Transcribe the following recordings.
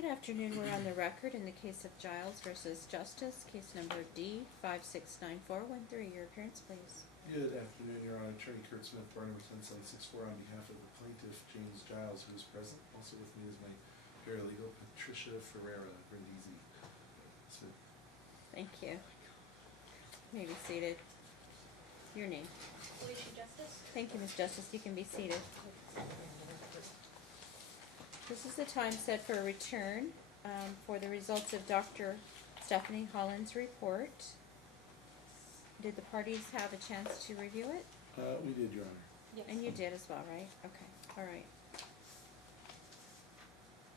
Good afternoon. We're on the record in the case of Giles versus Justice, case number D569413. Your appearance, please. Good afternoon, Your Honor. Attorney Kurt Smith, Barnum McLean, 64, on behalf of the plaintiff, James Giles, who is present. Also with me is my paralegal, Patricia Ferreira, Brindisi. Smith. Thank you. You may be seated. Your name. Alicia Justice. Thank you, Ms. Justice. You can be seated. This is the time set for a return for the results of Dr. Stephanie Holland's report. Did the parties have a chance to review it? We did, Your Honor. Yes. And you did as well, right? Okay. All right.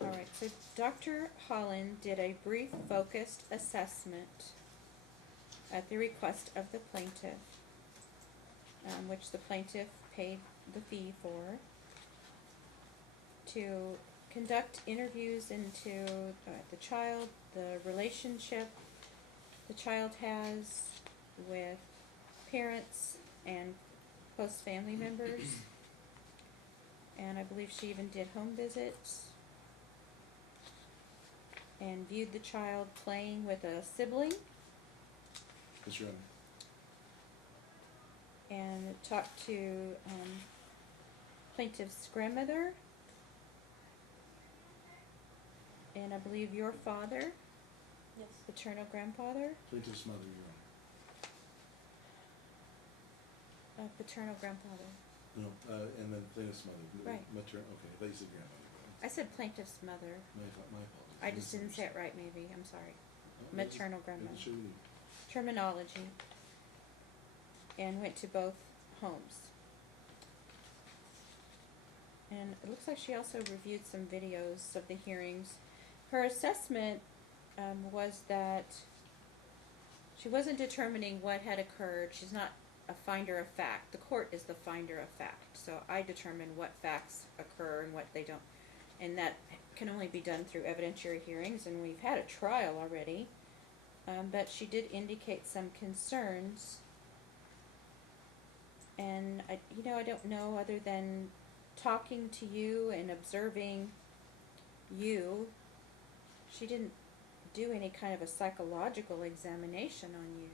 All right. So Dr. Holland did a brief, focused assessment at the request of the plaintiff, which the plaintiff paid the fee for, to conduct interviews into the child, the relationship the child has with parents and close family members, and I believe she even did home visits, and viewed the child playing with a sibling, Yes, Your Honor. and talked to plaintiff's grandmother, and I believe your father, Yes. paternal grandfather, Plaintiff's mother, Your paternal grandfather. Honor. No, and then plaintiff's mother. Right. Okay, I thought you said grandmother. I said plaintiff's mother. My apologies. I just didn't say it right, maybe. I'm sorry. Maternal grandmother. Sure you. Terminology. And went to both homes. And it looks like she also reviewed some videos of the hearings. Her assessment was that she wasn't determining what had occurred. She's not a finder of fact. The court is the finder of fact. So I determine what facts occur and what they don't. And that can only be done through evidentiary hearings, and we've had a trial already. But she did indicate some concerns. And I don't know, other than talking to you and observing you, she didn't do any kind of a psychological examination on you.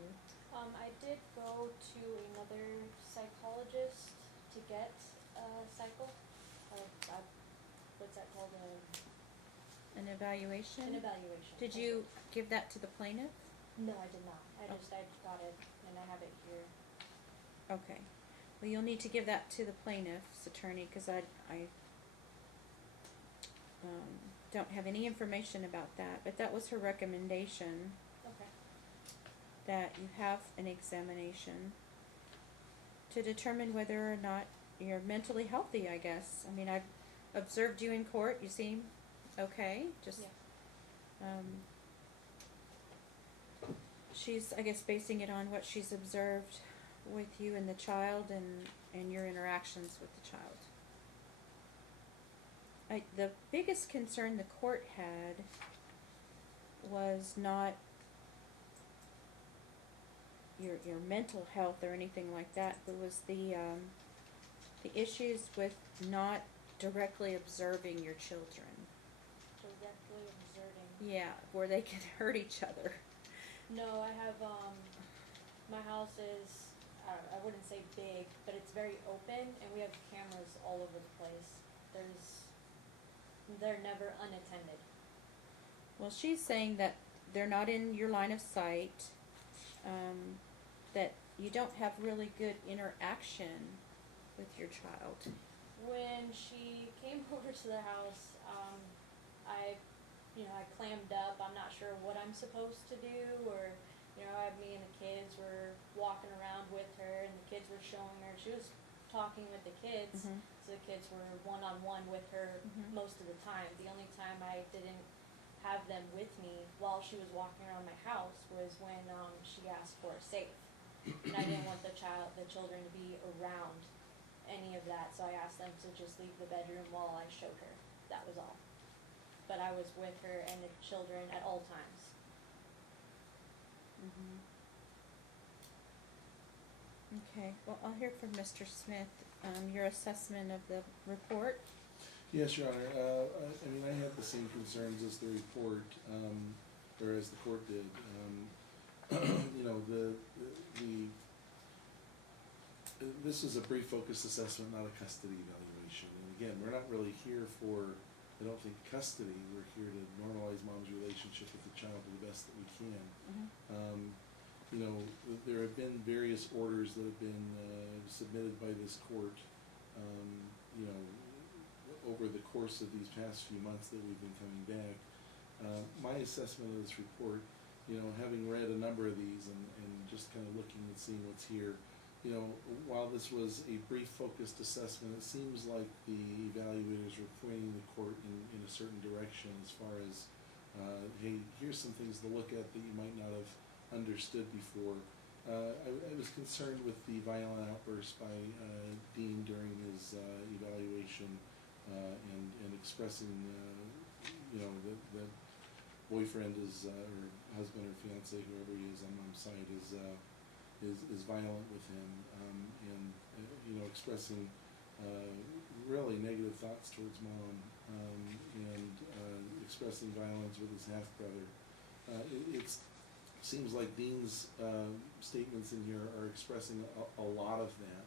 I did go to another psychologist to get a what's that called? An evaluation? An evaluation. Did you give that to the plaintiff? No, I did not. I Oh. got it and I have it here. Okay. Well, you'll need to give that to the plaintiff's attorney, because I don't have any information about that. But that was her recommendation, Okay. that you have an examination to determine whether or not you're mentally healthy, I guess. I mean, I've observed you in court. You seem okay. Just, Yeah. she's, I guess, basing it on what she's observed with you and the child, and your interactions with the child. The biggest concern the court had was not your mental health or anything like that, but was the issues with not directly observing your children. Directly observing. Yeah, where they can hurt each other. No, I have, my house is, I wouldn't say big, but it's very open, and we have cameras all over the place. They're never unattended. Well, she's saying that they're not in your line of sight, that you don't have really good interaction with your child. When she came over to the house, I clammed up. I'm not sure what I'm supposed to do, or, me and the kids were walking around with her, and the kids were showing her. She was talking with the kids, Mhm. so the kids were one-on-one with her Mhm. most of the time. The only time I didn't have them with me while she was walking around my house was when she asked for a safe, and I didn't want the children to be around any of that, so I asked them to just leave the bedroom while I showed her. That was all. But I was with her and the children at all times. Mhm. Okay, well, I'll hear from Mr. Smith, your assessment of the report. Yes, Your Honor, I mean, I had the same concerns as the report, or as the court did. You know, this is a brief focused assessment, not a custody evaluation. And again, we're not really here for, I don't think, custody. We're here to normalize mom's relationship with the child to the best that we can. You know, there have been various orders that have been submitted by this court, you know, over the course of these past few months that we've been coming back. My assessment of this report, you know, having read a number of these and just kind of looking and seeing what's here, you know, while this was a brief focused assessment, it seems like the evaluators were pointing the court in a certain direction as far as, hey, here's some things to look at that you might not have understood before. I was concerned with the violent outburst by Dean during his evaluation and expressing, you know, that boyfriend is, or husband or fiance, whoever he is on mom's side, is violent with him, and you know, expressing really negative thoughts towards mom, and expressing violence with his half brother. It seems like Dean's statements in here are expressing a lot of that.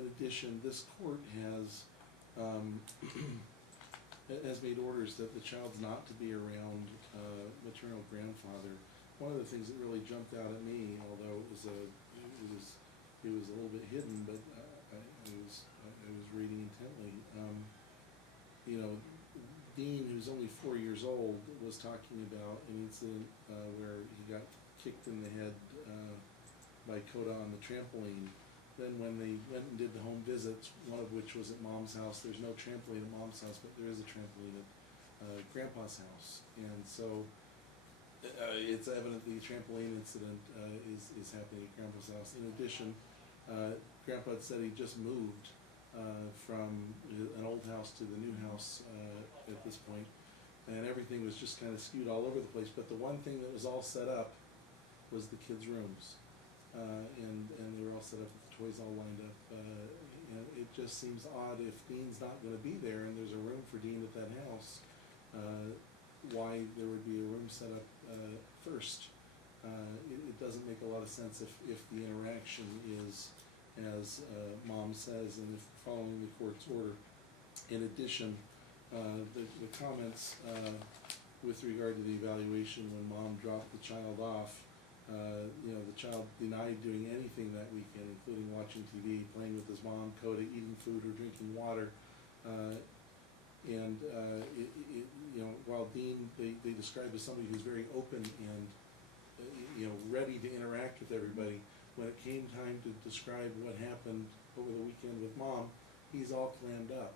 In addition, this court has made orders that the child's not to be around maternal grandfather. One of the things that really jumped out at me, although it was a little bit hidden, but I was reading intently. You know, Dean, who's only 4 years old, was talking about an incident where he got kicked in the head by Coda on the trampoline. Then when they went and did the home visits, one of which was at mom's house, there's no trampoline at mom's house, but there is a trampoline at grandpa's house. And so it's evident the trampoline incident is happening at grandpa's house. In addition, grandpa had said he just moved from an old house to the new house at this point, and everything was just kind of skewed all over the place. But the one thing that was all set up was the kids' rooms, and they were all set up with the toys all lined up. And it just seems odd if Dean's not going to be there and there's a room for Dean at that house, why there would be a room set up first. It doesn't make a lot of sense if the interaction is as mom says and if following the court's order. In addition, the comments with regard to the evaluation when mom dropped the child off, you know, the child denied doing anything that weekend, including watching TV, playing with his mom, Coda, eating food or drinking water. And you know, while Dean, they described as somebody who's very open and you know, ready to interact with everybody, when it came time to describe what happened over the weekend with mom, he's all clammed up.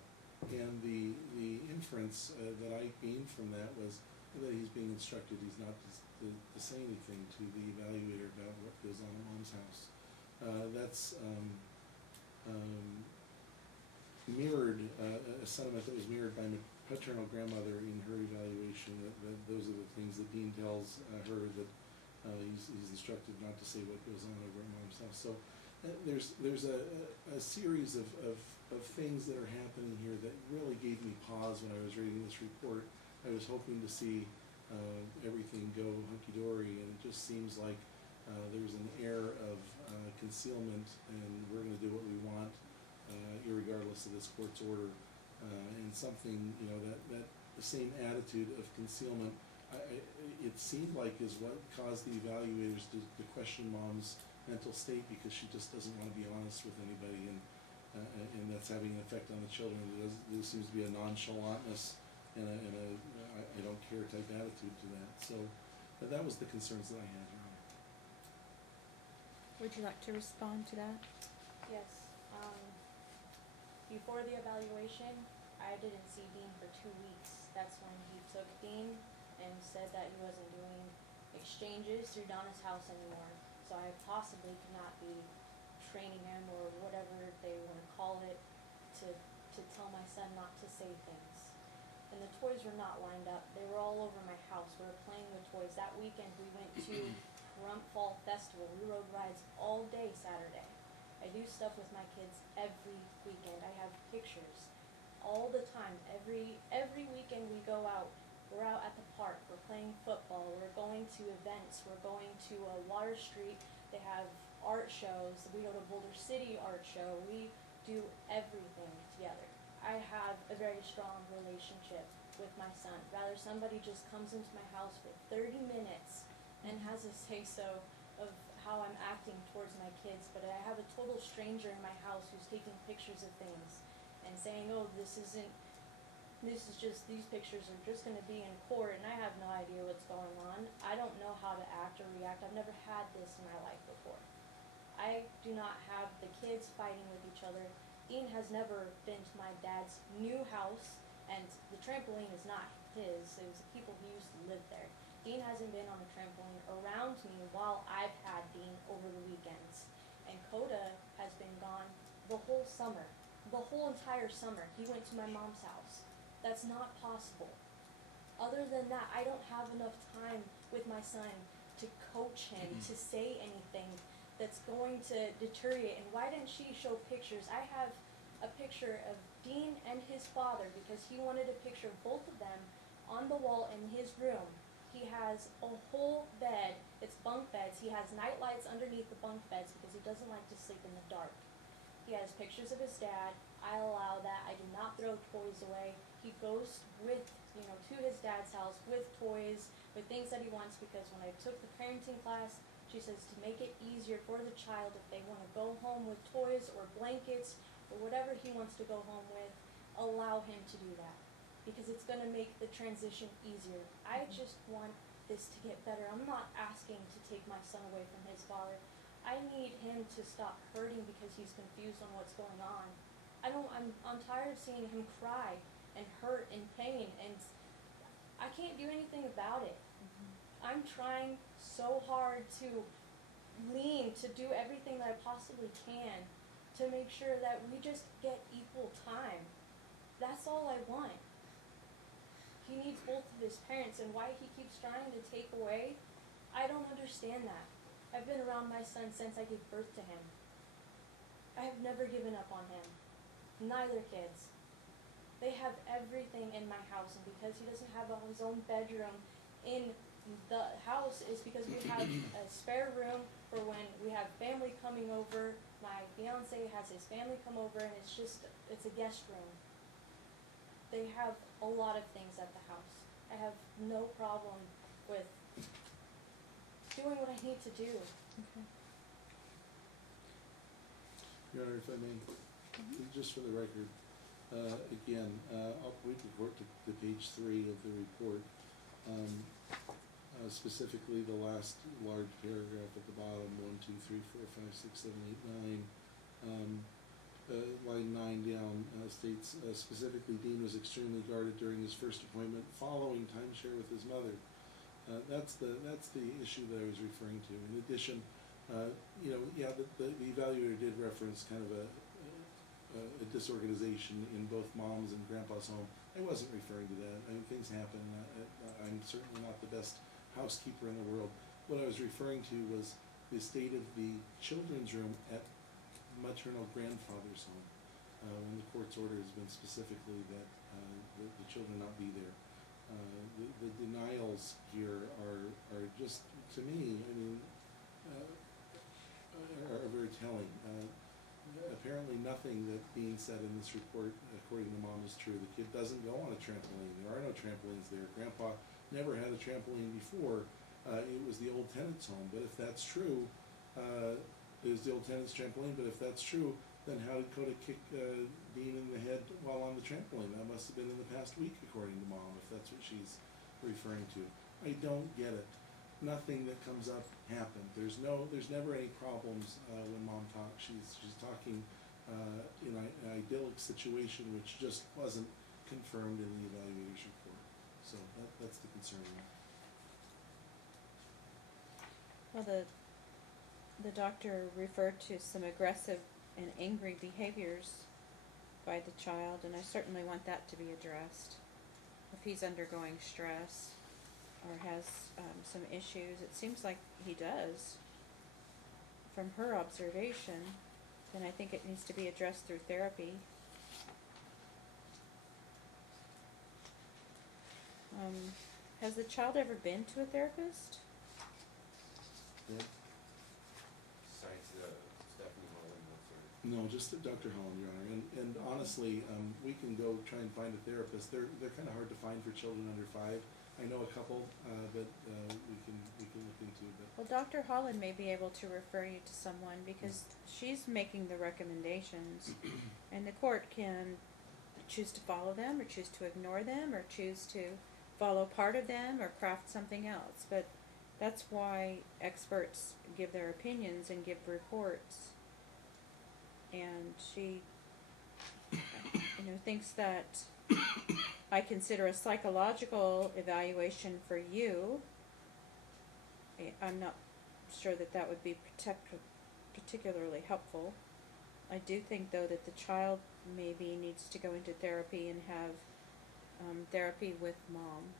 And the inference that I gained from that was that he's being instructed he's not to say anything to the evaluator about what goes on at mom's house. That's mirrored, a sentiment that was mirrored by my paternal grandmother in her evaluation, that those are the things that Dean tells her, that he's instructed not to say what goes on over at mom's house. So there's a series of things that are happening here that really gave me pause when I was reading this report. I was hoping to see everything go hunky-dory, and it just seems like there's an air of concealment, and we're going to do what we want irregardless of this court's order, and something, you know, that the same attitude of concealment, it seemed like is what caused the evaluators to question mom's mental state, because she just doesn't want to be honest with anybody, and that's having an effect on the children. There seems to be a nonchalantness and a I don't care type attitude to that. So that was the concerns that I had, Your Honor. Would you like to respond to that? Yes. Before the evaluation, I didn't see Dean for 2 weeks. That's when he took Dean and said that he wasn't doing exchanges through Donna's house anymore. So I possibly could not be training him, or whatever they want to call it, to tell my son not to say things. And the toys were not lined up. They were all over my house. We were playing with toys. That weekend we went to Rump Fall Festival. We rode rides all day Saturday. I do stuff with my kids every weekend. I have pictures. all the time. Every weekend we go out. We're out at the park. We're playing football. We're going to events. We're going to Water Street. They have art shows. We go to Boulder City art show. We do everything together. I have a very strong relationship with my son. Rather somebody just comes into my house for 30 minutes and has a say-so of how I'm acting towards my kids, but I have a total stranger in my house who's taking pictures of things and saying, oh, these pictures are just going to be in court, and I have no idea what's going on. I don't know how to act or react. I've never had this in my life before. I do not have the kids fighting with each other. Dean has never been to my dad's new house, and the trampoline is not his. It was the people who used to live there. Dean hasn't been on the trampoline around me while I've had Dean over the weekends. And Coda has been gone the whole summer. The whole entire summer. He went to my mom's house. That's not possible. Other than that, I don't have enough time with my son to coach him, to say anything that's going to deteriorate. And why didn't she show pictures? I have a picture of Dean and his father because he wanted a picture of both of them on the wall in his room. He has a whole bed. It's bunk beds. He has night lights underneath the bunk beds because he doesn't like to sleep in the dark. He has pictures of his dad. I allow that. I do not throw toys away. He goes with, to his dad's house with toys, with things that he wants, because when I took the parenting class, she says to make it easier for the child if they want to go home with toys or blankets or whatever he wants to go home with, allow him to do that. Because it's going to make the transition easier. I just want this to get better. I'm not asking to take my son away from his father. I need him to stop hurting because he's confused on what's going on. I'm tired of seeing him cry and hurt and pain, and I can't do anything about it. I'm trying so hard to do everything that I possibly can to make sure that we just get equal time. That's all I want. He needs both of his parents, and why he keeps trying to take away, I don't understand that. I've been around my son since I gave birth to him. I have never given up on him. Neither kids. They have everything in my house, and because he doesn't have his own bedroom in the house is because we have a spare room for when we have family coming over. My fiance has his family come over, and it's a guest room. They have a lot of things at the house. I have no problem with doing what I need to do. Okay. Your Honor, if I may, just for the record, again, I'll point the court to page 3 of the report. Specifically the last large paragraph at the bottom, 1, 2, 3, 4, 5, 6, 7, 8, 9. Line 9 down states, specifically, Dean was extremely guarded during his first appointment following timeshare with his mother. That's the issue that I was referring to. In addition, the evaluator did reference kind of a disorganization in both mom's and grandpa's home. I wasn't referring to that. I mean, things happen. I'm certainly not the best housekeeper in the world. What I was referring to was the state of the children's room at maternal grandfather's home, when the court's order has been specifically that the children not be there. The denials here are just, to me, I mean, are very telling. Apparently nothing that's being said in this report, according to mom, is true. The kid doesn't go on a trampoline. There are no trampolines there. Grandpa never had a trampoline before. It was the old tenant's home. But if that's true, it was the old tenant's trampoline. But if that's true, then how did Coda kick Dean in the head while on the trampoline? That must have been in the past week, according to mom, if that's what she's referring to. I don't get it. Nothing that comes up happened. There's never any problems when mom talks. She's talking in an idyllic situation which just wasn't confirmed in the evaluation report. So that's the concern. Well, the doctor referred to some aggressive and angry behaviors by the child, and I certainly want that to be addressed. If he's undergoing stress or has some issues, it seems like he does, from her observation, then I think it needs to be addressed through therapy. Has the child ever been to a therapist? Yeah. Besides, Stephanie Mullen, that's her. No, just Dr. Holland, Your Honor, and honestly, we can go try and find a therapist, they're kinda hard to find for children under 5. I know a couple, that, we can look into, but, Well, Dr. Holland may be able to refer you to someone because she's making the recommendations, and the court can choose to follow them or choose to ignore them or choose to follow part of them or craft something else. But that's why experts give their opinions and give reports. And she, thinks that I consider a psychological evaluation for you. I'm not sure that that would be particularly helpful. I do think, though, that the child maybe needs to go into therapy and have therapy with mom.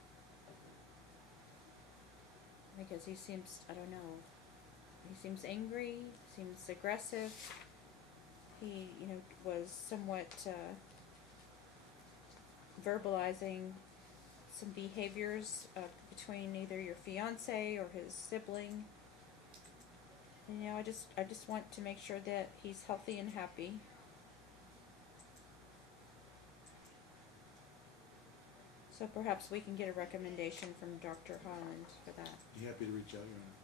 Because he seems, I don't know, he seems angry, seems aggressive. He, was somewhat verbalizing some behaviors between either your fiance or his sibling. And, I just want to make sure that he's healthy and happy. So perhaps we can get a recommendation from Dr. Holland for that. be happy to reach out, Your Honor.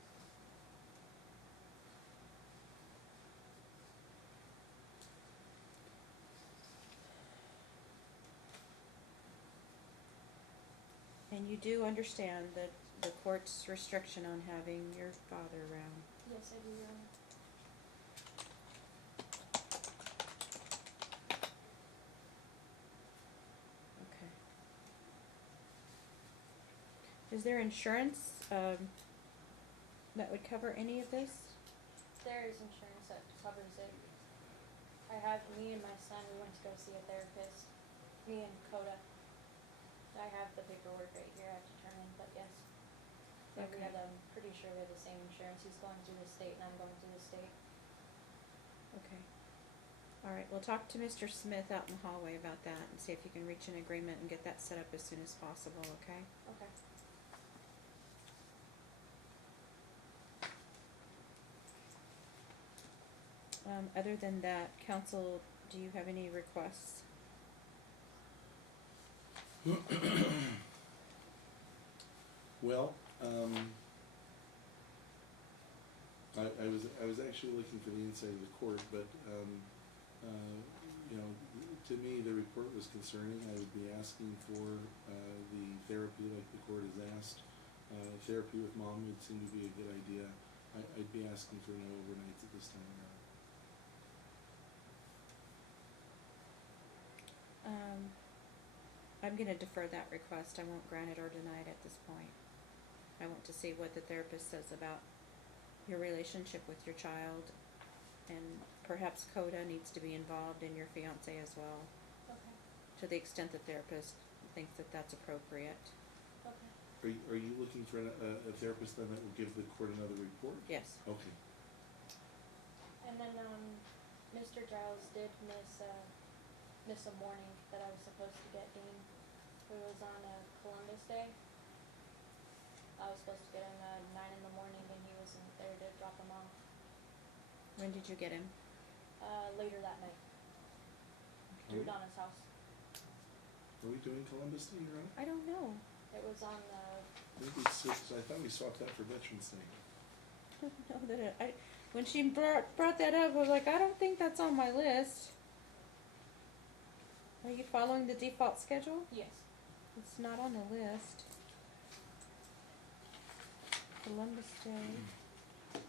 And you do understand that the court's restriction on having your father around. Yes, I do, Your Honor. Okay. Is there insurance that would cover any of this? There is insurance that covers it. I have, me and my son, we went to go see a therapist, me and Coda. I have the paperwork right here, I have to turn in, but yes. Yeah, we Okay. have, I'm pretty sure we have the same insurance, he's going through the state and I'm going through the state. Okay. All right, we'll talk to Mr. Smith out in the hallway about that and see if you can reach an agreement and get that set up as soon as possible, okay? Okay. Other than that, counsel, do you have any requests? Well, I was actually looking for the inside of the court, but, to me, the report was concerning. I would be asking for, the therapy like the court has asked. Therapy with mom would seem to be a good idea. I'd be asking for no overnights at this time, Your Honor. I'm gonna defer that request. I won't grant it or deny it at this point. I want to see what the therapist says about your relationship with your child, and perhaps Coda needs to be involved in your fiance as well, Okay. to the extent the therapist thinks that that's appropriate. Okay. Are you looking for a therapist then that will give the court another report? Yes. Okay. And then, Mr. Giles did miss a morning that I was supposed to get Dean. It was on Columbus Day. I was supposed to get him 9 in the morning and he wasn't there to drop him off. When did you get him? Later that night. Threw it on his house. Are we doing Columbus Day, Your Honor? I don't know. It was on Maybe it's just, I thought we swapped that for Veterans Day. I don't know that when she brought that up, I was like, I don't think that's on my list. Are you following the default schedule? yes. It's not on the list. Columbus Day.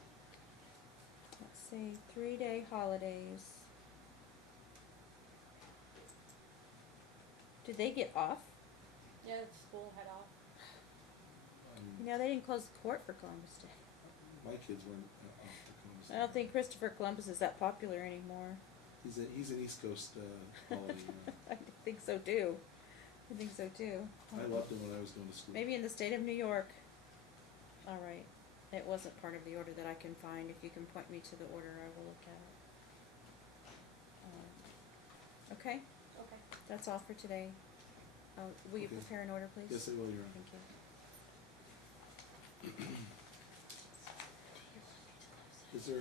Let's see, 3-day holidays. Did they get off? Yeah, the school had off. They didn't close the court for Columbus Day. My kids weren't off for Columbus Day. I don't think Christopher Columbus is that popular anymore. He's an East Coast holiday. I think so too. I think so too. I loved him when I was going to school. Maybe in the state of New York. All right. It wasn't part of the order that I can find. If you can point me to the order, I will look at it. Okay? Okay. That's all for today. Will you Okay. prepare an order, please? Yes, I will, Your Honor. Thank you. Is there